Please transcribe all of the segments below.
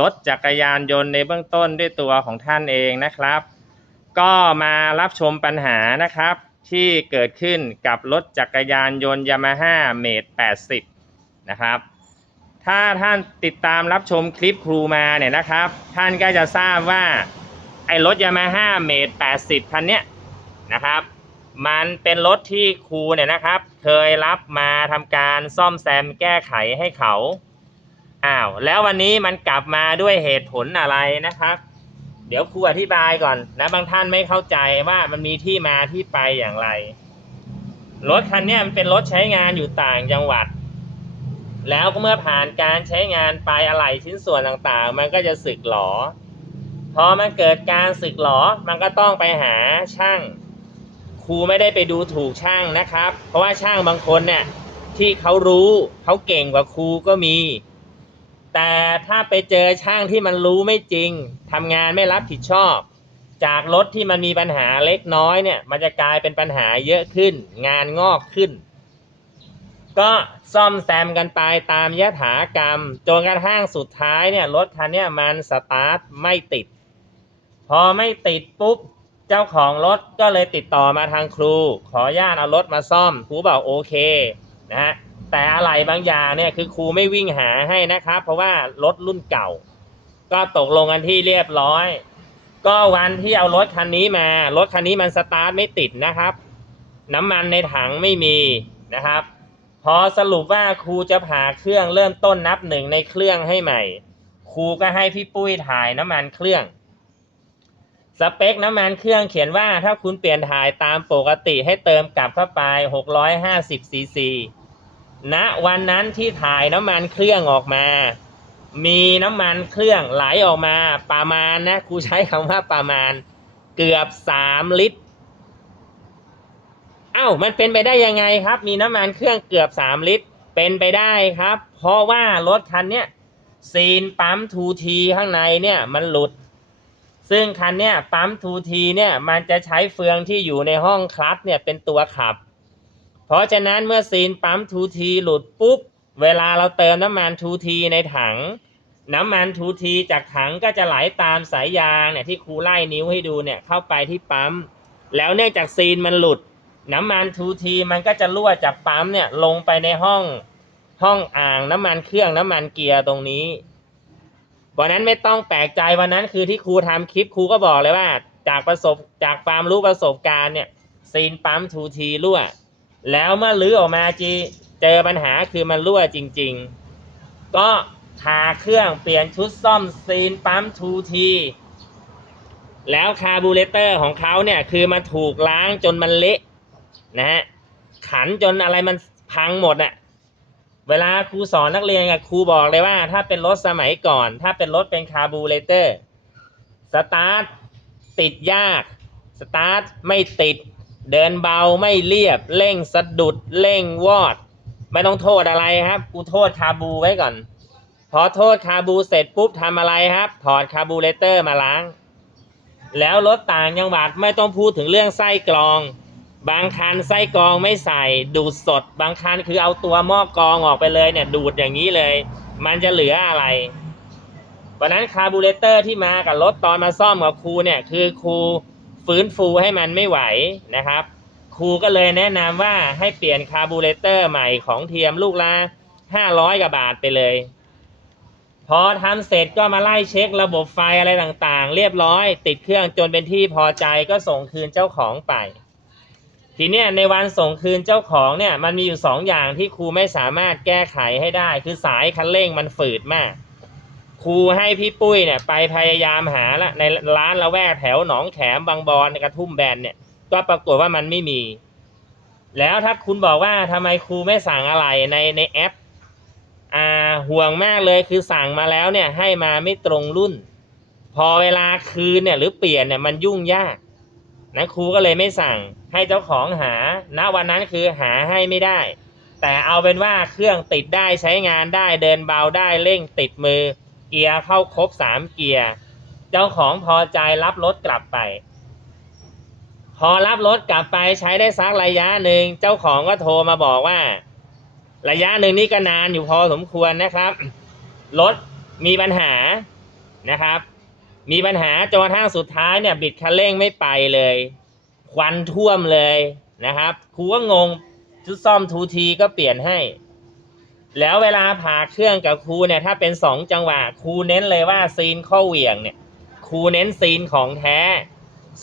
รถจักรยานยนต์ในเบื้องต้นด้วยตัวของท่านเองนะครับ ก็มารับชมปัญหานะครับ ที่เกิดขึ้นกับรถจักรยานยนต์ยามาฮ่าเมด80 นะครับ ถ้าท่านติดตามรับชมคลิปครูมาเนี่ยนะครับ ท่านก็จะทราบว่าไอ้รถยามาฮ่าเมด80 คันเนี้ยนะครับ มันเป็นรถที่ครูเนี่ยนะครับ เคยรับมาทำการซ่อมแซมแก้ไขให้เขา อ้าวแล้ววันนี้มันกลับมาด้วยเหตุผลอะไรนะครับ เดี๋ยวครูอธิบายก่อนนะบางท่านไม่เข้าใจว่ามันมีที่มาที่ไปอย่างไร รถคันนี้มันเป็นรถใช้งานอยู่ต่างจังหวัด แล้วก็เมื่อผ่านการใช้งานไปอะไหล่ชิ้นส่วนต่างๆ มันก็จะสึกหรอพอมันเกิดการสึกหรอมันก็ต้องไปหาช่างครูไม่ได้ไปดูถูกช่างนะครับ เพราะว่าช่างบางคนเนี่ยที่เขารู้เขาเก่งกว่าครูก็มี แต่ถ้าไปเจอช่างที่มันรู้ไม่จริงทำงานไม่รับผิดชอบ จากรถที่มันมีปัญหาเล็กน้อยเนี่ย มันจะกลายเป็นปัญหาเยอะขึ้น งานงอกขึ้น ก็ซ่อมแซมกันไปตามยถากรรมจนกระทั่งสุดท้ายเนี่ยรถคันเนี้ยมันสตาร์ทไม่ติด พอไม่ติดปุ๊บเจ้าของรถก็เลยติดต่อมาทางครู ขอญาตเอารถมาซ่อมครูบอกโอเคนะฮะ แต่อะไรบางอย่างเนี่ยคือครูไม่วิ่งหาให้นะครับ เพราะว่ารถรุ่นเก่า ก็ตกลงกันที่เรียบร้อย ก็วันที่เอารถคันนี้มารถคันนี้มันสตาร์ทไม่ติดนะครับ น้ำมันในถังไม่มีนะครับ พอสรุปว่าครูจะผ่าเครื่องเริ่มต้นนับหนึ่งในเครื่องให้ใหม่ครูก็ให้พี่ปุ้ยถ่ายน้ำมันเครื่องสเปคน้ำมันเครื่องเขียนว่าถ้าคุณเปลี่ยนถ่ายตามปกติให้เติมกลับเข้าไป 650ซีซี ณวันนั้นที่ถ่ายน้ำมันเครื่องออกมา มีน้ำมันเครื่องไหลออกมาประมาณนะครูใช้คำว่าประมาณ เกือบ3ลิตรเอ้ามันเป็นไปได้ยังไงครับ มีน้ำมันเครื่องเกือบ3ลิตร เป็นไปได้ครับ เพราะว่ารถคันเนี้ยซีนปั๊มทูทีข้างในเนี่ยมันหลุด ซึ่งคันเนี้ยปั๊มทูทีเนี่ยมันจะใช้เฟืองที่อยู่ในห้องคลัตช์เนี่ยเป็นตัวขับ ราะฉะนั้นเมื่อซีนปั๊มทูทีหลุดปุ๊บ เวลาเราเติมน้ำมันทูทีในถัง น้ำมันทูทีจากถังก็จะไหลตามสายยางเนี่ยที่ครูไล่นิ้วให้ดูเนี่ยเข้าไปที่ปั๊ม แล้วเนื่องจากซีนมันหลุด น้ำมันทูทีมันก็จะรั่วจากปั๊มเนี่ยลงไปในห้องห้องอ่างน้ำมันเครื่องน้ำมันเกียร์ตรงนี้วันนั้นไม่ต้องแปลกใจวันนั้นคือที่ครูทำคลิปครูก็บอกเลยว่า จากประสบจากความรู้ประสบการณ์เนี่ยซีนปั๊มทูทีรั่ว แล้วเมื่อลื้อออกมาจีเจอปัญหาคือมันรั่วจริง ๆ ก็ทาเครื่องเปลี่ยนชุดซ่อมซีนปั๊มทูทีแล้วคาร์บูเรเตอร์ของเขาเนี่ยคือมันถูกล้างจนมันเละนะฮะขันจนอะไรมันพังหมดอะเวลาครูสอนนักเรียนกับครูบอกเลยว่า ถ้าเป็นรถสมัยก่อน ถ้าเป็นรถเป็นคาร์บูเรเตอร์สตาร์ทติดยาก สตาร์ทไม่ติด เดินเบาไม่เรียบเร่งสะดุดเร่งวอด ไม่ต้องโทษอะไรครับ กูโทษคาบูไว้ก่อน พอโทษคาบูเสร็จปุ๊บทำอะไรครับ ถอดคาบูเรเตอร์มาล้าง แล้วรถต่างจังหวัดไม่ต้องพูดถึงเรื่องไส้กรอง บางคันไส้กรองไม่ใส่ดูดสด บางคันคือเอาตัวหม้อกรองออกไปเลยเนี่ยดูดอย่างนี้เลย มันจะเหลืออะไรวันนั้นคาร์บูเรเตอร์ที่มากับรถตอนมาซ่อมกับครูเนี่ยคือครู ฟื้นฟูให้มันไม่ไหวนะครับ ครูก็เลยแนะนำว่าให้เปลี่ยนคาร์บูเรเตอร์ใหม่ของเทียมลูกละ500กว่าบาทไปเลย พอทำเสร็จก็มาไล่เช็คระบบไฟอะไรต่างๆ เรียบร้อย ติดเครื่องจนเป็นที่พอใจก็ส่งคืนเจ้าของไป ทีเนี้ยในวันส่งคืนเจ้าของเนี่ยมันมีอยู่สองอย่างที่ครูไม่สามารถแก้ไขให้ได้ คือสายคันเร่งมันฝืดมาก ครูให้พี่ปุ้ยเนี่ยไปพยายามหาละในร้านละแวกแถวหนองแขมบางบอนกระทุ่มแบนเนี่ยก็ปรากฏว่ามันไม่มี แล้วถ้าคุณบอกว่าทำไมครูไม่สั่งอะไรในในแอปอ่าห่วงมากเลยคือสั่งมาแล้วเนี่ยให้มาไม่ตรงรุ่น พอเวลาคืนเนี่ยหรือเปลี่ยนเนี่ยมันยุ่งยากนะครูก็เลยไม่สั่งให้เจ้าของหาณวันนั้นคือหาให้ไม่ได้ แต่เอาเป็นว่าเครื่องติดได้ใช้งานได้เดินเบาได้เร่งติดมือ เกียร์เข้าครบสามเกียร์ เจ้าของพอใจรับรถกลับไป พอรับรถกลับไปใช้ได้สักระยะหนึ่งเจ้าของก็โทรมาบอกว่า ระยะหนึ่งนี่ก็นานอยู่พอสมควรนะครับรถมีปัญหานะครับ มีปัญหาจนกระทั่งสุดท้ายเนี่ย บิดคันเร่งไม่ไปเลย ควันท่วมเลยนะครับครูก็งงชุดซ่อมทูทีก็เปลี่ยนให้ แล้วเวลาผ่าเครื่องกับครูเนี่ยถ้าเป็นสองจังหวะครูเน้นเลยว่าซีนข้อเหวี่ยงเนี่ยครูเน้นซีนของแท้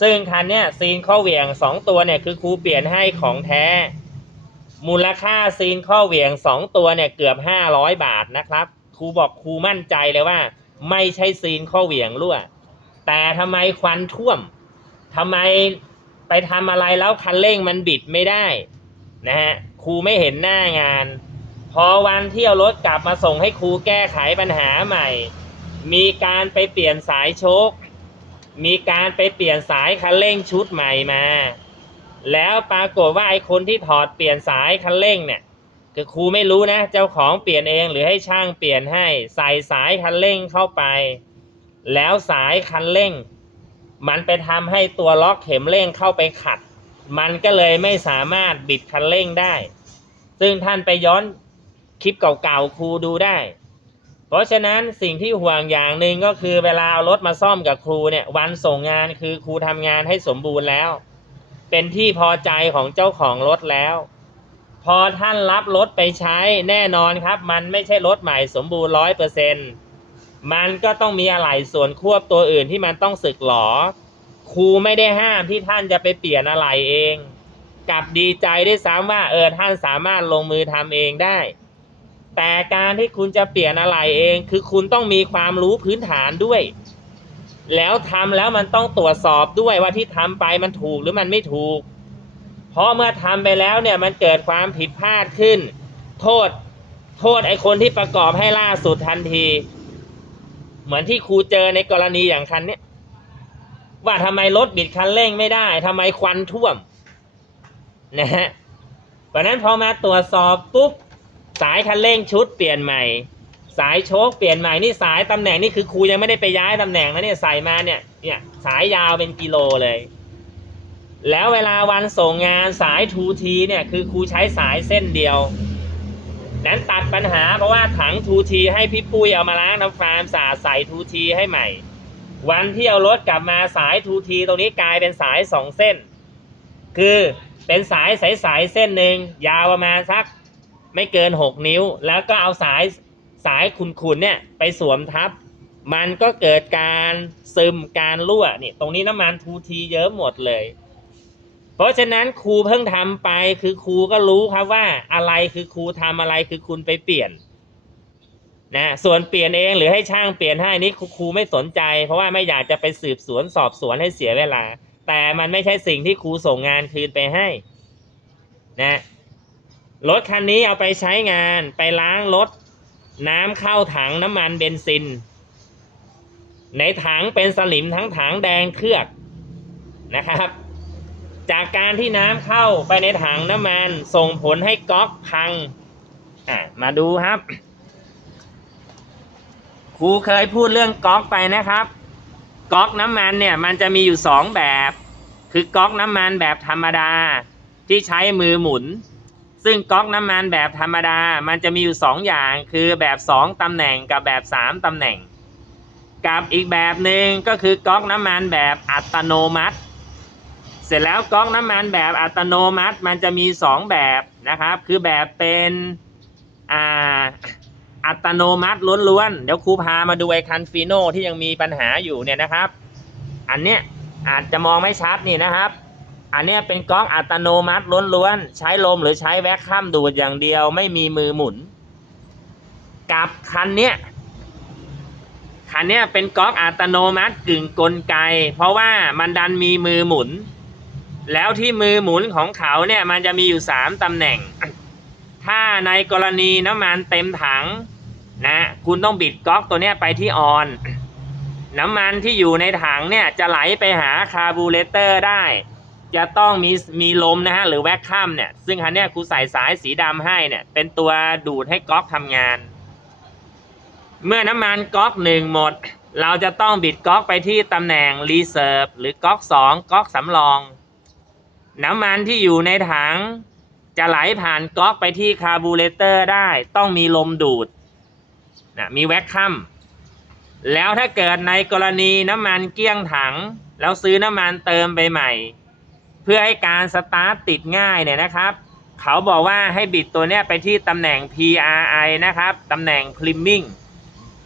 ซึ่งคันเนี่ยซีนข้อเหวี่ยงสองตัวเนี่ยคือครูเปลี่ยนให้ของแท้ มูลค่าซีนข้อเหวี่ยงสองตัวเนี่ยเกือบห้าร้อยบาทนะครับครูบอกครูมั่นใจเลยว่า ไม่ใช่ซีนข้อเหวี่ยงรั่ว แต่ทำไมควันท่วมทำไมไปทำอะไรแล้วคันเร่งมันบิดไม่ได้นะฮะครูไม่เห็นหน้างาน พอวันที่เอารถกลับมาส่งให้ครูแก้ไขปัญหาใหม่ มีการไปเปลี่ยนสายโชค มีการไปเปลี่ยนสายคันเร่งชุดใหม่มา แล้วปรากฏว่าไอ้คนที่ถอดเปลี่ยนสายคันเร่งเนี่ยคือครูไม่รู้นะ เจ้าของเปลี่ยนเองหรือให้ช่างเปลี่ยนให้ ใส่สายคันเร่งเข้าไป แล้วสายคันเร่ง มันไปทำให้ตัวล็อกเข็มเร่งเข้าไปขัด มันก็เลยไม่สามารถบิดคันเร่งได้ ซึ่งท่านไปย้อน คลิปเก่าๆครูดูได้ เพราะฉะนั้นสิ่งที่ห่วงอย่างหนึ่งก็คือเวลาเอารถมาซ่อมกับครูเนี่ยวันส่งงานคือครูทำงานให้สมบูรณ์แล้ว เป็นที่พอใจของเจ้าของรถแล้ว พอท่านรับรถไปใช้แน่นอนครับ มันไม่ใช่รถใหม่สมบูรณ์ร้อยเปอร์เซ็นตมันก็ต้องมีอะไหล่ส่วนควบตัวอื่นที่มันต้องสึกหรอครูไม่ได้ห้ามที่ท่านจะไปเปลี่ยนอะไหล่เอง กลับดีใจได้วยซ้ำว่าเออท่านสามารถลงมือทำเองได้ แต่การที่คุณจะเปลี่ยนอะไหล่เอง คือคุณต้องมีความรู้พื้นฐานด้วย แล้วทำแล้วมันต้องตรวจสอบด้วยว่าที่ทำไปมันถูกหรือมันไม่ถูก เพราะเมื่อทำไปแล้วเนี่ยมันเกิดความผิดพลาดขึ้น โทษโทษไอ้คนที่ประกอบให้ล่าสุดทันที เหมือนที่ครูเจอในกรณีอย่างคันเนี้ยว่าทำไมรถบิดคันเร่งไม่ได้ทำไมควันท่วมนะฮะเพราะนั้นพอมาตรวจสอบปุ๊บ สายคันเร่งชุดเปลี่ยนใหม่ สายโชคเปลี่ยนใหม่นี่สายตำแหน่งนี่คือครูยังไม่ได้ไปย้ายตำแหน่งนะเนี่ยใส่มาเนี่ยเนี่ยสายยาวเป็นกิโลเลย แล้วเวลาวันส่งงานสายทูทีเนี่ยคือครูใช้สายเส้นเดียว นั้นตัดปัญหาเพราะว่าถังทูทีให้พี่ปุ้ยเอามาล้างน้ำฟาร์มสาดใส่ทูทีให้ใหม่ วันที่เอารถกลับมาสายทูทีตรงนี้กลายเป็นสายสองเส้น คือเป็นสายสายสายๆเส้นหนึ่งยาวประมาณสัก ไม่เกินหกนิ้ว แล้วก็เอาสายสายขุนๆเนี่ยไปสวมทับ มันก็เกิดการซึมการรั่วนี่ตรงนี้น้ำมันทูทีเยอะหมดเลย เพราะฉะนั้นครูเพิ่งทำไปคือครูก็รู้ครับว่าอะไรคือครูทำอะไรคือคุณไปเปลี่ยนนะส่วนเปลี่ยนเองหรือให้ช่างเปลี่ยนให้นี่ครูไม่สนใจ เพราะว่าไม่อยากจะไปสืบสวนสอบสวนให้เสียเวลา แต่มันไม่ใช่สิ่งที่ครูส่งงานคืนไปให้ นะ รถคันนี้เอาไปใช้งานไปล้างรถ น้ำเข้าถังน้ำมันเบนซิน ในถังเป็นสลิมทั้งถังแดงเครือกนะครับ จากการที่น้ำเข้าไปในถังน้ำมันส่งผลให้ก๊อกพังอะมาดูครับครูเคยพูดเรื่องก๊อกไปนะครับ ก๊อกน้ำมันเนี่ยมันจะมีอยู่สองแบบ คือก๊อกน้ำมันแบบธรรมดาที่ใช้มือหมุน ซึ่งก๊อกน้ำมันแบบธรรมดา มันจะมีอยู่สองอย่าง คือแบบสองตำแหน่งกับแบบสามตำแหน่ง กับอีกแบบหนึ่งก็คือก๊อกน้ำมันแบบอัตโนมัติ เสร็จแล้วก๊อกน้ำมันแบบอัตโนมัติมันจะมีสองแบบนะครับ คือแบบเป็นอ่าอัตโนมัติล้วนๆ เดี๋ยวครูพามาดูไอคันฟีโนที่ยังมีปัญหาอยู่เนี่ยนะครับ อันเนี้ยอาจจะมองไม่ชัดนี่นะครับ อันนี้เป็นก๊อกอัตโนมัติล้วนๆ ใช้ลมหรือใช้แวคคัมดูดอย่างเดียวไม่มีมือหมุน กับคันเนี้ยคันเนี้ยเป็นก๊อกอัตโนมัติกึ่งกลไก เพราะว่ามันดันมีมือหมุน แล้วที่มือหมุนของเขาเนี่ยมันจะมีอยู่สามตำแหน่ง ถ้าในกรณีน้ำมันเต็มถังนะคุณต้องบิดก๊อกตัวเนี้ยไปที่ออนน้ำมันที่อยู่ในถังเนี่ยจะไหลไปหาคาร์บูเรเตอร์ได้ จะต้องมีมีลมนะฮะหรือแวคคัมเนี่ยซึ่งคันนี้ครูใส่สายสีดำให้เนี่ยเป็นตัวดูดให้ก๊อกทำงาน เมื่อน้ำมันก๊อกหนึ่งหมด เราจะต้องบิดก๊อกไปที่ตำแหน่งรีเซิร์ฟหรือก๊อกสองก๊อกสำรอง น้ำมันที่อยู่ในถังจะไหลผ่านก๊อกไปที่คาร์บูเรเตอร์ได้ต้องมีลมดูดนะมีแวคคัมแล้วถ้าเกิดในกรณีน้ำมันเกลี้ยงถัง แล้วซื้อน้ำมันเติมไปใหม่ เพื่อให้การสตาร์ทติดง่ายเนี่ยนะครับ เขาบอกว่าให้บิดตัวเนี้ยไปที่ตำแหน่ง PRI นะครับตำแหน่ง Priming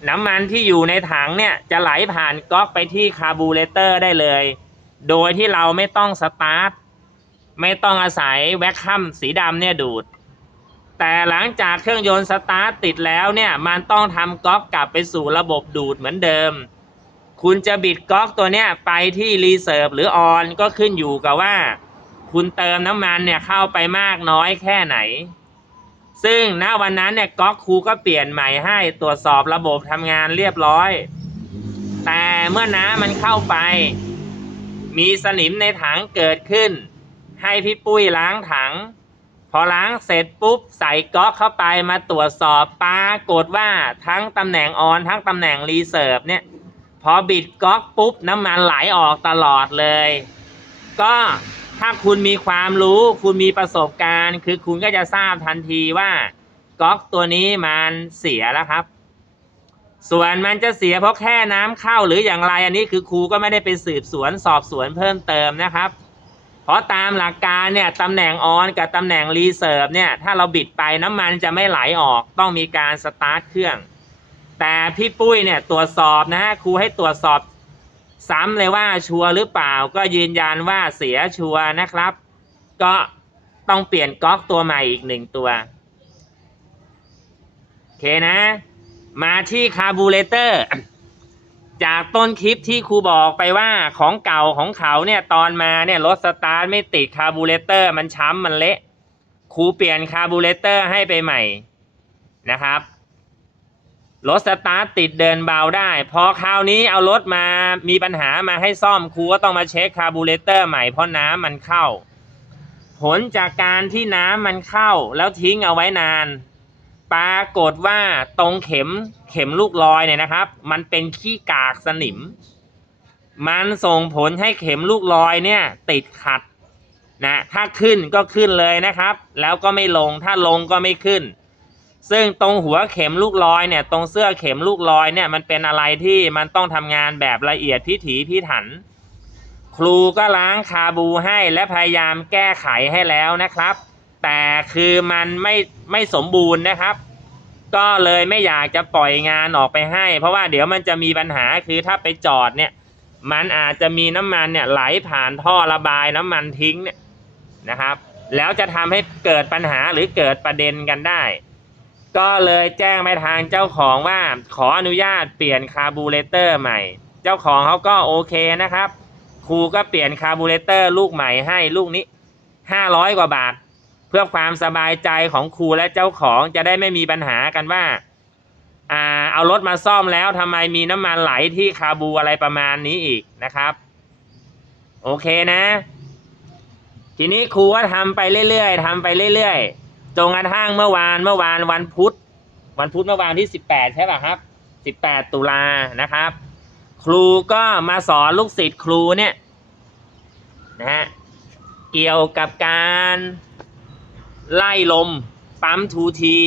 น้ำมันที่อยู่ในถังเนี่ยจะไหลผ่านก๊อกไปที่คาร์บูเรเตอร์ได้เลย โดยที่เราไม่ต้องสตาร์ทไม่ต้องอาศัยแวคคัมสีดำเนี่ยดูด แต่หลังจากเครื่องยนต์สตาร์ทติดแล้วเนี่ยมันต้องทำก๊อกกลับไปสู่ระบบดูดเหมือนเดิม คุณจะบิดก๊อกตัวเนี้ยไปที่รีเซิร์ฟหรือออนก็ขึ้นอยู่กับว่า คุณเติมน้ำมันเนี่ยเข้าไปมากน้อยแค่ไหน ซึ่งณวันนั้นเนี่ยก๊อกครูก็เปลี่ยนใหม่ให้ตรวจสอบระบบทำงานเรียบร้อย แต่เมื่อน้ำมันเข้าไป มีสนิมในถังเกิดขึ้น ให้พี่ปุ้ยล้างถัง พอล้างเสร็จปุ๊บใส่ก๊อกเข้าไปมาตรวจสอบปรากฏว่าทั้งตำแหน่งออนทั้งตำแหน่งรีเซิร์ฟเนี่ย พอบิดก๊อกปุ๊บน้ำมันไหลออกตลอดเลย ก็ถ้าคุณมีความรู้คุณมีประสบการณ์ คือคุณก็จะทราบทันทีว่าก๊อกตัวนี้มันเสียแล้วครับ ส่วนมันจะเสียเพราะแค่น้ำเข้าหรืออย่างไรอันนี้คือครูก็ไม่ได้ไปสืบสวนสอบสวนเพิ่มเติมนะครับ เพราะตามหลักการเนี่ยตำแหน่งออนกับตำแหน่งรีเซิร์ฟเนี่ยถ้าเราบิดไปน้ำมันจะไม่ไหลออกต้องมีการสตาร์ทเครื่อง แต่พี่ปุ้ยเนี่ยตรวจสอบนะฮะครูให้ตรวจสอบซ้ำเลยว่าชัวร์หรือเปล่าก็ยืนยันว่าเสียชัวร์นะครับ ก็ต้องเปลี่ยนก๊อกตัวใหม่อีกหนึ่งตัวโอเคนะ มาที่คาร์บูเรเตอร์จากต้นคลิปที่ครูบอกไปว่าของเก่าของเขาเนี่ยตอนมาเนี่ยรถสตาร์ทไม่ติดคาร์บูเรเตอร์มันช้ำมันเละครูเปลี่ยนคาร์บูเรเตอร์ให้ไปใหม่นะครับ รถสตาร์ทติดเดินเบาได้ พอคราวนี้เอารถมามีปัญหามาให้ซ่อมครูก็ต้องมาเช็คคาร์บูเรเตอร์ใหม่เพราะน้ำมันเข้า ผลจากการที่น้ำมันเข้าแล้วทิ้งเอาไว้นาน ปรากฏว่าตรงเข็มเข็มลูกลอยเนี่ยนะครับ มันเป็นขี้กากสนิม มันส่งผลให้เข็มลูกลอยเนี่ย ติดขัดนะถ้าขึ้นก็ขึ้นเลยนะครับ แล้วก็ไม่ลงถ้าลงก็ไม่ขึ้น ซึ่งตรงหัวเข็มลูกลอยเนี่ยตรงเสื้อเข็มลูกลอยเนี่ยมันเป็นอะไรที่มันต้องทำงานแบบละเอียดพิถีพิถัน ครูก็ล้างคาบูให้และพยายามแก้ไขให้แล้วนะครับ แต่คือมันไม่ไม่สมบูรณ์นะครับ ก็เลยไม่อยากจะปล่อยงานออกไปให้ เพราะว่าเดี๋ยวมันจะมีปัญหาคือถ้าไปจอดเนี่ยมันอาจจะมีน้ำมันเนี่ยไหลผ่านท่อระบายน้ำมันทิ้งเนี่ยนะครับ แล้วจะทำให้เกิดปัญหาหรือเกิดประเด็นกันได้ ก็เลยแจ้งไปทางเจ้าของว่าขออนุญาตเปลี่ยนคาร์บูเรเตอร์ใหม่ เจ้าของเขาก็โอเคนะครับ ครูก็เปลี่ยนคาร์บูเรเตอร์ลูกใหม่ให้ลูกนี้ห้าร้อยกว่าบาท เพื่อความสบายใจของครูและเจ้าของจะได้ไม่มีปัญหากันว่าอ่าเอารถมาซ่อมแล้วทำไมมีน้ำมันไหลที่คาบูอะไรประมาณนี้อีกนะครับ โอเคนะ ทีนี้ครูก็ทำไปเรื่อยๆทำไปเรื่อยๆ จนกระทั่งเมื่อวานเมื่อวานวันพุธ วันพุธเมื่อวานที่สิบแปดใช่ป่ะครับสิบแปดตุลานะครับ ครูก็มาสอนลูกศิษย์ครูเนี่ยนะฮะเกี่ยวกับการไล่ลมปั๊มทูที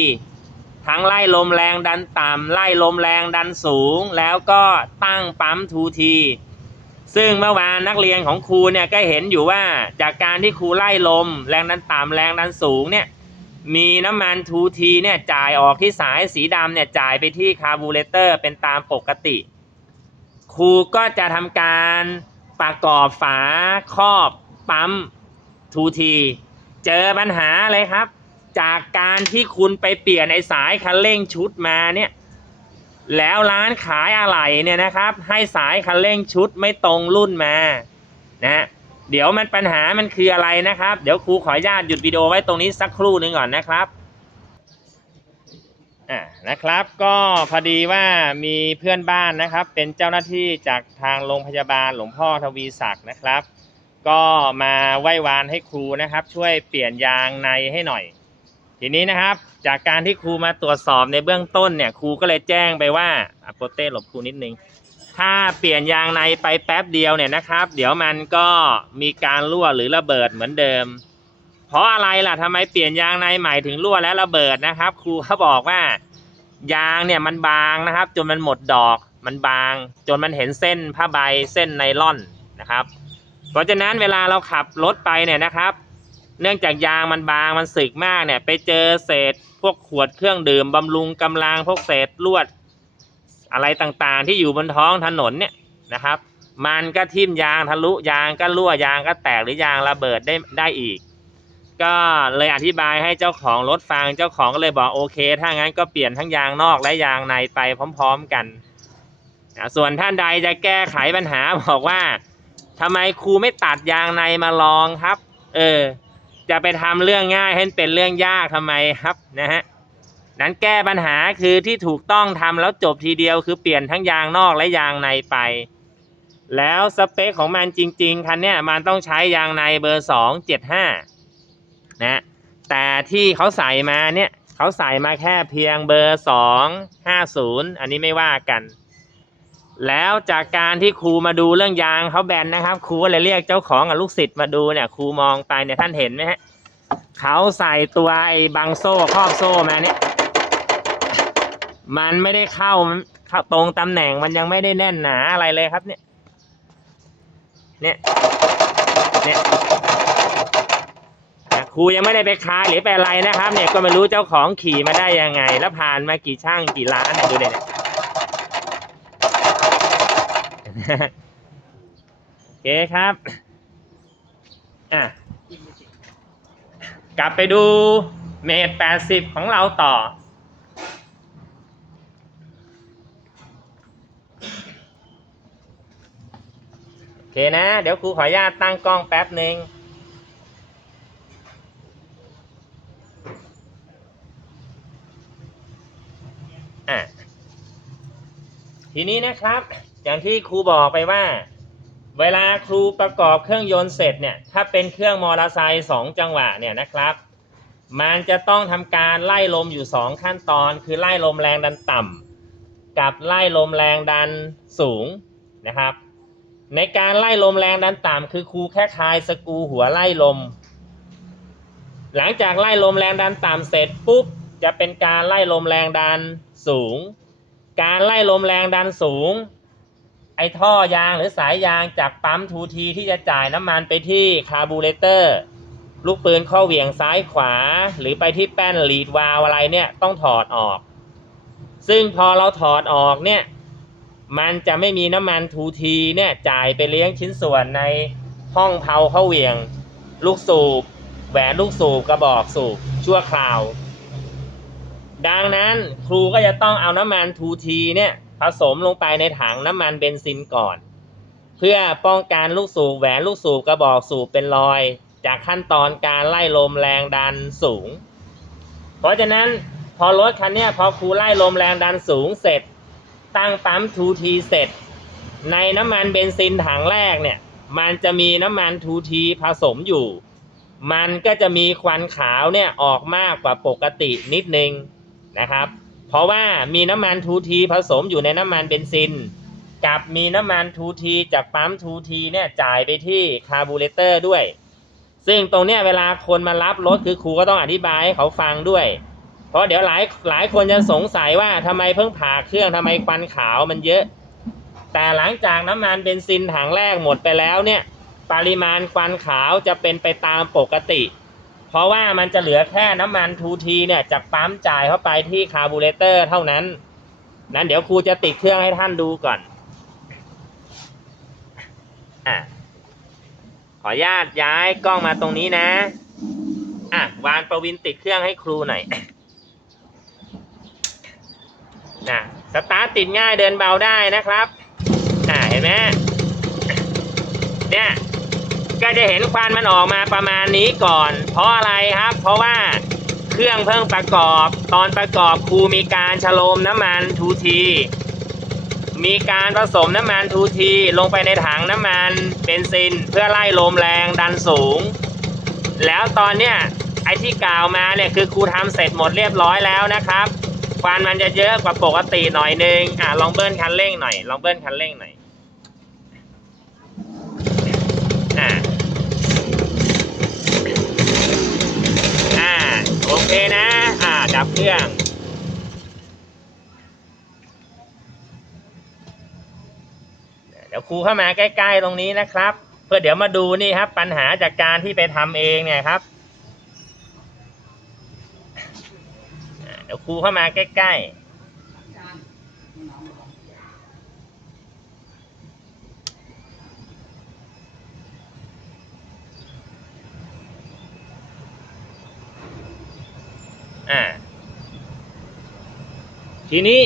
ทั้งไล่ลมแรงดันต่ำไล่ลมแรงดันสูง แล้วก็ตั้งปั๊มทูทีซึ่งเมื่อวานนักเรียนของครูเนี่ยก็เห็นอยู่ว่าจากการที่ครูไล่ลม แรงดันต่ำแรงดันสูงเนี่ย มีน้ำมันทูทีเนี่ยจ่ายออกที่สายสีดำเนี่ยจ่ายไปที่คาร์บูเรเตอร์เป็นตามปกติ ครูก็จะทำการประกอบฝาครอบปั๊มทูทีเจอปัญหาเลยครับ จากการที่คุณไปเปลี่ยนไอ้สายคันเร่งชุดมาเนี่ยแล้วร้านขายอะไหล่เนี่ยนะครับ ให้สายคันเร่งชุดไม่ตรงรุ่นมานะ เดี๋ยวมันปัญหามันคืออะไรนะครับ เดี๋ยวครูขออนุญาตหยุดวิดีโอไว้ตรงนี้สักครู่หนึ่งก่อนนะครับอ่านะครับ ก็พอดีว่ามีเพื่อนบ้านนะครับ เป็นเจ้าหน้าที่จากทางโรงพยาบาลหลวงพ่อทวีศักดิ์นะครับ ก็มาไหว้วานให้ครูนะครับ ช่วยเปลี่ยนยางในให้หน่อย ทีนี้นะครับ จากการที่ครูมาตรวจสอบในเบื้องต้นเนี่ยครูก็เลยแจ้งไปว่าอะโปเต้หลบครูนิดนึง ถ้าเปลี่ยนยางในไปแป๊บเดียวเนี่ยนะครับ เดี๋ยวมันก็มีการรั่วหรือระเบิดเหมือนเดิม เพราะอะไรล่ะทำไมเปลี่ยนยางในใหม่ถึงรั่วและระเบิดนะครับ ครูเขาบอกว่ายางเนี่ยมันบางนะครับ จนมันหมดดอกมันบาง จนมันเห็นเส้นผ้าใบเส้นไนล่อนนะครับ เพราะฉะนั้นเวลาเราขับรถไปเนี่ยนะครับ เนื่องจากยางมันบางมันสึกมากเนี่ย ไปเจอเศษ พวกขวดเครื่องดื่มบำรุงกำลังพวกเศษลวด อะไรต่างๆ ที่อยู่บนท้องถนนเนี่ยนะครับ มันก็ทิ่มยางทะลุยางก็รั่วยางก็แตกหรือยางระเบิดได้ได้อีก ก็เลยอธิบายให้เจ้าของรถฟังเจ้าของก็เลยบอกโอเค ถ้างั้นก็เปลี่ยนทั้งยางนอกและยางในไปพร้อม ๆกันอะส่วนท่านใดจะแก้ไขปัญหาบอกว่าทำไมครูไม่ตัดยางในมาลองครับ เออ จะไปทำเรื่องง่ายให้เป็นเรื่องยากทำไมครับนะฮะ นั้นแก้ปัญหาคือที่ถูกต้องทำแล้วจบทีเดียวคือเปลี่ยนทั้งยางนอกและยางในไป แล้วสเปคของมันจริง ๆ คันเนี้ยมันต้องใช้ยางในเบอร์สองเจ็ดห้านะ แต่ที่เขาใส่มาเนี่ยเขาใส่มาแค่เพียงเบอร์สองห้าศูนย์อันนี้ไม่ว่ากัน แล้วจากการที่ครูมาดูเรื่องยางเขาแบนนะครับ ครูก็เลยเรียกเจ้าของกับลูกศิษย์มาดูเนี่ยครูมองไปเนี่ยท่านเห็นไหมฮะเขาใส่ตัวไอ้บังโซ่ครอบโซ่มาเนี่ย มันไม่ได้เข้ามันเข้าตรงตำแหน่งมันยังไม่ได้แน่นหนาอะไรเลยครับเนี่ย เนี่ย เนี่ยครูยังไม่ได้ไปคายหรือไปอะไรนะครับ เนี่ยก็ไม่รู้เจ้าของขี่มาได้ยังไง แล้วผ่านมากี่ช่างกี่ล้านเนี่ยดูเนี่ยโอเคครับอะกลับไปดูเมตรแปดสิบของเราต่อ เคนะ เดี๋ยวครูขออนุญาตตั้งกล้องแป๊บหนึ่งอะทีนี้นะครับ อย่างที่ครูบอกไปว่า เวลาครูประกอบเครื่องยนต์เสร็จเนี่ย ถ้าเป็นเครื่องมอเตอร์ไซค์สองจังหวะเนี่ยนะครับ มันจะต้องทำการไล่ลมอยู่สองขั้นตอน คือไล่ลมแรงดันต่ำกับไล่ลมแรงดันสูงนะครับ ในการไล่ลมแรงดันต่ำคือครูแค่คลายสกูหัวไล่ลม หลังจากไล่ลมแรงดันต่ำเสร็จปุ๊บจะเป็นการไล่ลมแรงดันสูง การไล่ลมแรงดันสูง ไอท่อยางหรือสายยางจากปั๊มทูทีที่จะจ่ายน้ำมันไปที่คาร์บูเรเตอร์ ลูกปืนข้อเหวี่ยงซ้ายขวา หรือไปที่แป้นลีดวาล์วอะไรเนี่ยต้องถอดออก ซึ่งพอเราถอดออกเนี่ย มันจะไม่มีน้ำมันทูทีเนี่ยจ่ายไปเลี้ยงชิ้นส่วนในห้องเผาเข้าเหวี่ยง ลูกสูบ แหวนลูกสูบกระบอกสูบชั่วคราว ดังนั้นครูก็จะต้องเอาน้ำมันทูทีเนี่ยผสมลงไปในถังน้ำมันเบนซินก่อน เพื่อป้องกันลูกสูบแหวนลูกสูบกระบอกสูบเป็นรอย จากขั้นตอนการไล่ลมแรงดันสูง เพราะฉะนั้นพอรถคันนี้พอครูไล่ลมแรงดันสูงเสร็จ ตั้งปั๊มทูทีเสร็จ ในน้ำมันเบนซินถังแรกเนี่ย มันจะมีน้ำมันทูทีผสมอยู่ มันก็จะมีควันขาวเนี่ยออกมากกว่าปกตินิดนึงนะครับ เพราะว่ามีน้ำมันทูทีผสมอยู่ในน้ำมันเบนซิน กับมีน้ำมันทูทีจากปั๊มทูทีเนี่ยจ่ายไปที่คาร์บูเรเตอร์ด้วย ซึ่งตรงเนี้ยเวลาคนมารับรถคือครูก็ต้องอธิบายให้เขาฟังด้วย เพราะเดี๋ยวหลายหลายคนจะสงสัยว่าทำไมเพิ่งผ่าเครื่องทำไมควันขาวมันเยอะ แต่หลังจากน้ำมันเบนซินถังแรกหมดไปแล้วเนี่ย ปริมาณควันขาวจะเป็นไปตามปกติ เพราะว่ามันจะเหลือแค่น้ำมันทูทีเนี่ยจากปั๊มจ่ายเข้าไปที่คาร์บูเรเตอร์เท่านั้น นั้นเดี๋ยวครูจะติดเครื่องให้ท่านดูก่อนอะขออนุญาตย้ายกล้องมาตรงนี้นะ อะ วานประวินติดเครื่องให้ครูหน่อย นะสตาร์ทติดง่ายเดินเบาได้นะครับอ่าเห็นไหมเนี่ยก็จะเห็นควันมันออกมาประมาณนี้ก่อน เพราะอะไรครับ เพราะว่าเครื่องเพิ่งประกอบ ตอนประกอบครูมีการชโลมน้ำมันทูทีมีการผสมน้ำมันทูทีลงไปในถังน้ำมันเบนซิน เพื่อไล่ลมแรงดันสูง แล้วตอนเนี้ยไอที่กล่าวมาเนี่ยคือครูทำเสร็จหมดเรียบร้อยแล้วนะครับ ควันมันจะเยอะกว่าปกติหน่อยนึงอะลองเบิ้ลคันเร่งหน่อย ลองเบิ้ลคันเร่งหน่อยอ่าอ่าโอเคนะอ่าดับเครื่องเดี๋ยวครูเข้ามาใกล้ ๆ ตรงนี้นะครับ เพื่อเดี๋ยวมาดูนี่ครับ ปัญหาจากการที่ไปทำเองเนี่ยครับอ่าเดี๋ยวครูเข้ามาใกล้ๆ อ่า ทีนี้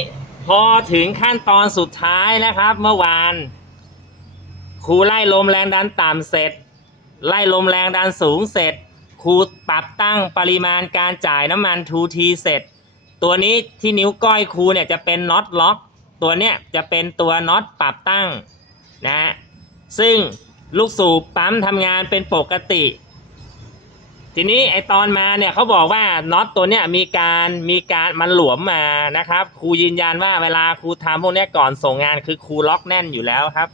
พอถึงขั้นตอนสุดท้ายนะครับเมื่อวานครูไล่ลมแรงดันต่ำเสร็จ ไล่ลมแรงดันสูงเสร็จครูปรับตั้งปริมาณการจ่ายน้ำมัน 2T เสร็จ ตัวนี้ที่นิ้วก้อยครูเนี่ยจะเป็นน็อตล็อก ตัวเนี้ยจะเป็นตัวน็อตปรับตั้งนะฮะซึ่งลูกสูบปั๊มทำงานเป็นปกติ ทีนี้ไอตอนมาเนี่ยเขาบอกว่าน็อตตัวเนี้ยมีการมีการมันหลวมมานะครับครูยืนยันว่าเวลาครูทำพวกเนี้ยก่อนส่งงานคือครูล็อกแน่นอยู่แล้วครับ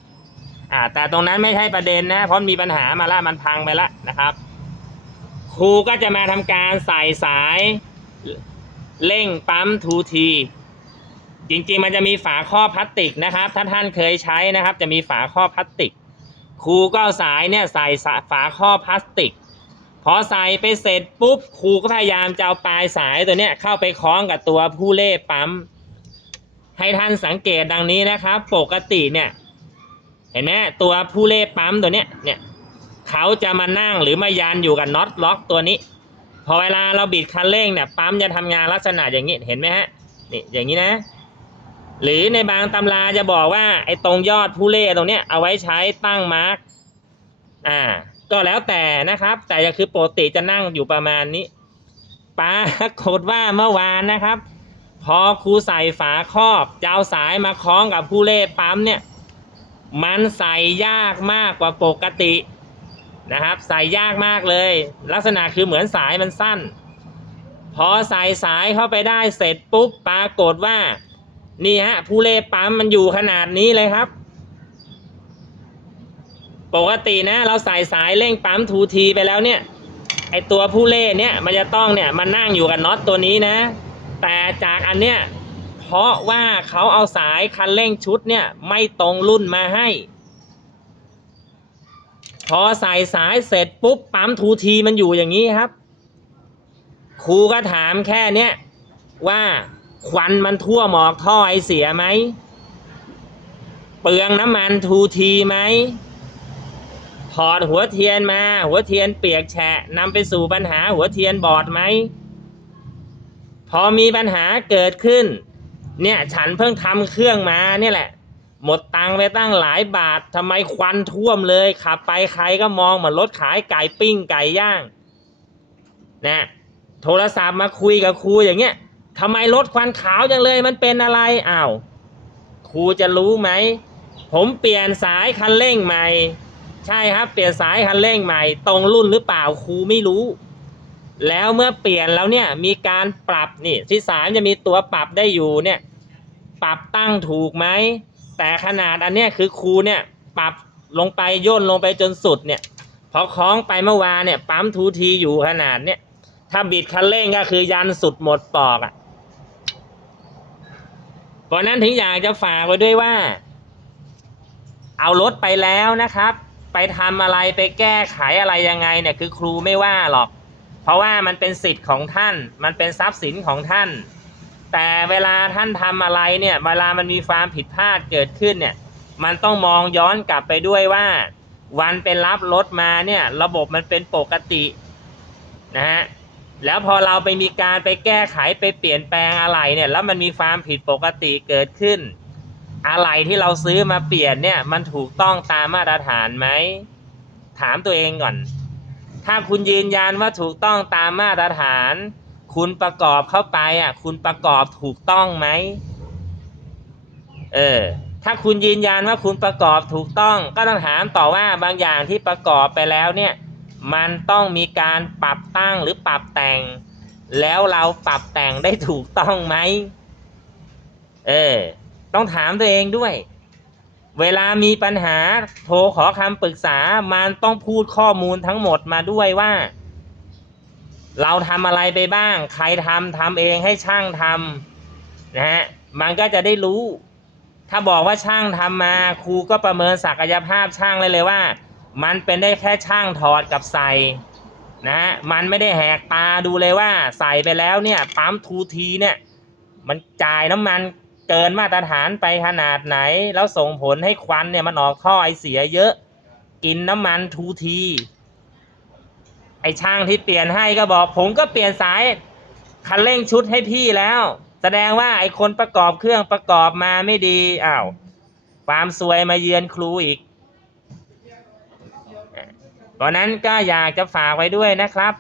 อ่าแต่ตรงนั้นไม่ใช่ประเด็นนะเพราะมีปัญหามาล้วมันพังไปแล้วนะครับ ครูก็จะมาทำการใส่สาย เร่งปั๊มทูทีจริงๆ มันจะมีฝาครอบพลาสติกนะครับ ถ้าท่านเคยใช้นะครับ จะมีฝาครอบพลาสติก ครูก็สายเนี่ยใส่ฝาครอบพลาสติก พอใส่ไปเสร็จปุ๊บครูก็พยายามจะเอาปลายสายตัวเนี้ยเข้าไปคล้องกับตัวผู้เล่ปั๊ม ให้ท่านสังเกตดังนี้นะครับ ปกติเนี่ยเห็นไหมตัวผู้เล่ปั๊มตัวเนี้ยเนี่ยเขาจะมานั่งหรือมายันอยู่กับน็อตล็อกตัวนี้ อเวลาเราบิดคันเร่งเนี่ยปั๊มจะทำงานลักษณะอย่างนี้เห็นไหมฮะนี่อย่างนี้นะ หรือในบางตำราจะบอกว่าไอ้ตรงยอดผู้เล่ตรงเนี้ยเอาไว้ใช้ตั้งมาร์กอ่า ก็แล้วแต่นะครับ แต่ก็คือปกติจะนั่งอยู่ประมาณนี้ปรากฏว่าเมื่อวานนะครับ พอครูใส่ฝาครอบจะเอาสายมาคล้องกับผู้เล่ปั๊มเนี่ย มันใส่ยากมากกว่าปกติ นะครับ ใส่ยากมากเลย ลักษณะคือเหมือนสายมันสั้น พอใส่สายเข้าไปได้เสร็จปุ๊บปรากฏว่า นี่ฮะผู้เล่ปั๊มมันอยู่ขนาดนี้เลยครับ ปกตินะ เราใส่สายเร่งปั๊มทูทีไปแล้วเนี่ยไอตัวผู้เล่เนี่ยมันจะต้องเนี่ยมานั่งอยู่กับน็อตตัวนี้นะ แต่จากอันเนี้ยเพราะว่าเขาเอาสายคันเร่งชุดเนี่ยไม่ตรงรุ่นมาให้ พอใส่สายเสร็จปุ๊บปั๊มทูทีมันอยู่อย่างนี้ครับ ครูก็ถามแค่เนี้ยว่าควันมันทั่วหมอกท่อไอเสียไหม เปลืองน้ำมันทูทีไหมถอดหัวเทียนมา หัวเทียนเปียกแฉะนำไปสู่ปัญหาหัวเทียนบอดไหม พอมีปัญหาเกิดขึ้น เนี่ยฉันเพิ่งทำเครื่องมาเนี่ยแหละ หมดตังไปตั้งหลายบาททำไมควันท่วมเลยขับไปใครก็มองเหมือนรถขายไก่ปิ้งไก่ย่างนะโทรศัพท์มาคุยกับครูอย่างเงี้ยทำไมรถควันขาวจังเลยมันเป็นอะไรอ้าวครูจะรู้ไหม ผมเปลี่ยนสายคันเร่งใหม่ ใช่ครับ เปลี่ยนสายคันเร่งใหม่ ตรงรุ่นหรือเปล่าครูไม่รู้ แล้วเมื่อเปลี่ยนแล้วเนี่ยมีการปรับนี่ที่สามจะมีตัวปรับได้อยู่เนี่ย ปรับตั้งถูกไหม แต่ขนาดอันเนี้ยคือครูเนี่ยปรับลงไปย่นลงไปจนสุดเนี่ยพอคล้องไปเมื่อวานเนี่ยปั๊มทูทีอยู่ขนาดเนี้ยถ้าบิดคันเร่งก็คือยันสุดหมดปอกอะ่ะเพราะนั้นถึงอยากจะฝากไว้ด้วยว่า เอารถไปแล้วนะครับ ไปทำอะไรไปแก้ไขอะไรยังไงเนี่ยคือครูไม่ว่าหรอก เพราะว่ามันเป็นสิทธิ์ของท่าน มันเป็นทรัพย์สินของท่าน แต่เวลาท่านทำอะไรเนี่ย เวลามันมีความผิดพลาดเกิดขึ้นเนี่ย มันต้องมองย้อนกลับไปด้วยว่า วันเป็นรับรถมาเนี่ยระบบมันเป็นปกตินะฮะแล้วพอเราไปมีการไปแก้ไขไปเปลี่ยนแปลงอะไรเนี่ย แล้วมันมีความผิดปกติเกิดขึ้น อะไรที่เราซื้อมาเปลี่ยนเนี่ย มันถูกต้องตามมาตรฐานไหมถามตัวเองก่อน ถ้าคุณยืนยันว่าถูกต้องตามมาตรฐาน คุณประกอบเข้าไปอะ คุณประกอบถูกต้องไหมเออ ถ้าคุณยืนยันว่าคุณประกอบถูกต้อง ก็ต้องถามต่อว่าบางอย่างที่ประกอบไปแล้วเนี่ย มันต้องมีการปรับตั้งหรือปรับแต่ง แล้วเราปรับแต่งได้ถูกต้องไหมเออ ต้องถามตัวเองด้วย เวลามีปัญหาโทรขอคำปรึกษา มันต้องพูดข้อมูลทั้งหมดมาด้วยว่า เราทำอะไรไปบ้าง ใครทำทำเองให้ช่างทำนะฮะมันก็จะได้รู้ ถ้าบอกว่าช่างทำมา ครูก็ประเมินศักยภาพช่างเลยเลยว่า มันเป็นได้แค่ช่างถอดกับใส่นะฮะมันไม่ได้แหกตาดูเลยว่าใส่ไปแล้วเนี่ยปั๊มทูทีเนี่ยมันจ่ายน้ำมันเกินมาตรฐานไปขนาดไหน แล้วส่งผลให้ควันเนี่ยมันออกท่อไอเสียเยอะ กินน้ำมันทูที ไอช่างที่เปลี่ยนให้ก็บอก ผมก็เปลี่ยนสายคันเร่งชุดให้พี่แล้ว แสดงว่าไอคนประกอบเครื่องประกอบมาไม่ดีอ้าวความซวยมาเยือนครูอีกเพราะนั้นก็อยากจะฝากไว้ด้วยนะครับ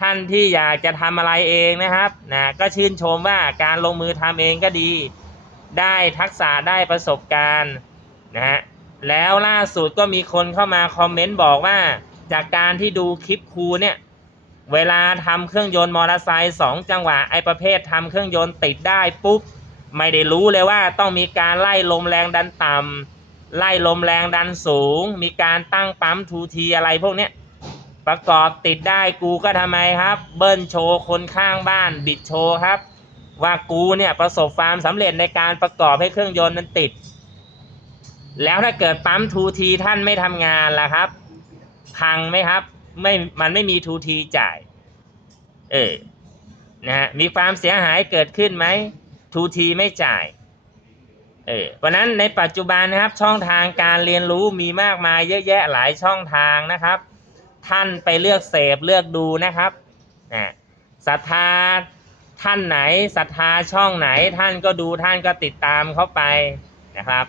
ท่านที่อยากจะทำอะไรเองนะครับนะก็ชื่นชมว่าการลงมือทำเองก็ดี ได้ทักษะได้ประสบการณ์นะฮะแล้วล่าสุดก็มีคนเข้ามาคอมเมนต์บอกว่า จากการที่ดูคลิปครูเนี่ย เวลาทำเครื่องยนต์มอเตอร์ไซค์สองจังหวะไอประเภททำเครื่องยนต์ติดได้ปุ๊บ ไม่ได้รู้เลยว่าต้องมีการไล่ลมแรงดันต่ำไล่ลมแรงดันสูง มีการตั้งปั๊มทูทีอะไรพวกเนี้ยประกอบติดได้กูก็ทำไมครับ เบิ้ลโชว์คนข้างบ้านบิดโชว์ครับ ว่ากูเนี่ยประสบความสำเร็จในการประกอบให้เครื่องยนต์มันติด แล้วถ้าเกิดปั๊มทูทีท่านไม่ทำงานล่ะครับ พังไหมครับไม่มันไม่มีทูทีจ่าย เออนะฮะมีความเสียหายเกิดขึ้นไหมทูทีไม่จ่ายเออเพราะนั้นในปัจจุบันนะครับช่องทางการเรียนรู้มีมากมายเยอะแยะหลายช่องทางนะครับ ท่านไปเลือกเสพเลือกดูนะครับนะศรัทธาท่านไหนศรัทธาช่องไหนท่านก็ดูท่านก็ติดตามเข้าไปนะครับ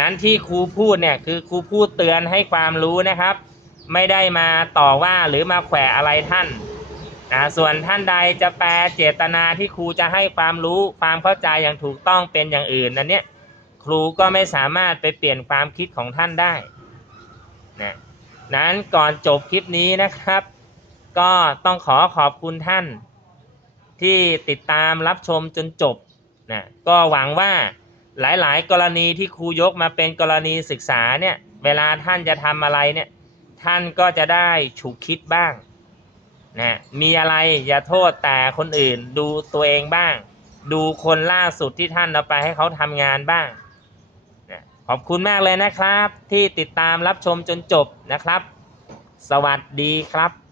นั้นที่ครูพูดเนี่ยคือครูพูดเตือนให้ความรู้นะครับ ไม่ได้มาต่อว่าหรือมาแขวะอะไรท่านนะส่วนท่านใดจะแปลเจตนาที่ครูจะให้ความรู้ความเข้าใจอย่างถูกต้องเป็นอย่างอื่นนั้นเนี่ยครูก็ไม่สามารถไปเปลี่ยนความคิดของท่านได้นะนั้นก่อนจบคลิปนี้นะครับ ก็ต้องขอขอบคุณท่าน ที่ติดตามรับชมจนจบนะก็หวังว่าหลาย ๆ กรณีที่ครูยกมาเป็นกรณีศึกษาเนี่ยเวลาท่านจะทำอะไรเนี่ย ท่านก็จะได้ฉุกคิดบ้างนะมีอะไรอย่าโทษแต่คนอื่นดูตัวเองบ้าง ดูคนล่าสุดที่ท่านเอาไปให้เขาทำงานบ้างนะขอบคุณมากเลยนะครับ ที่ติดตามรับชมจนจบนะครับ สวัสดีครับ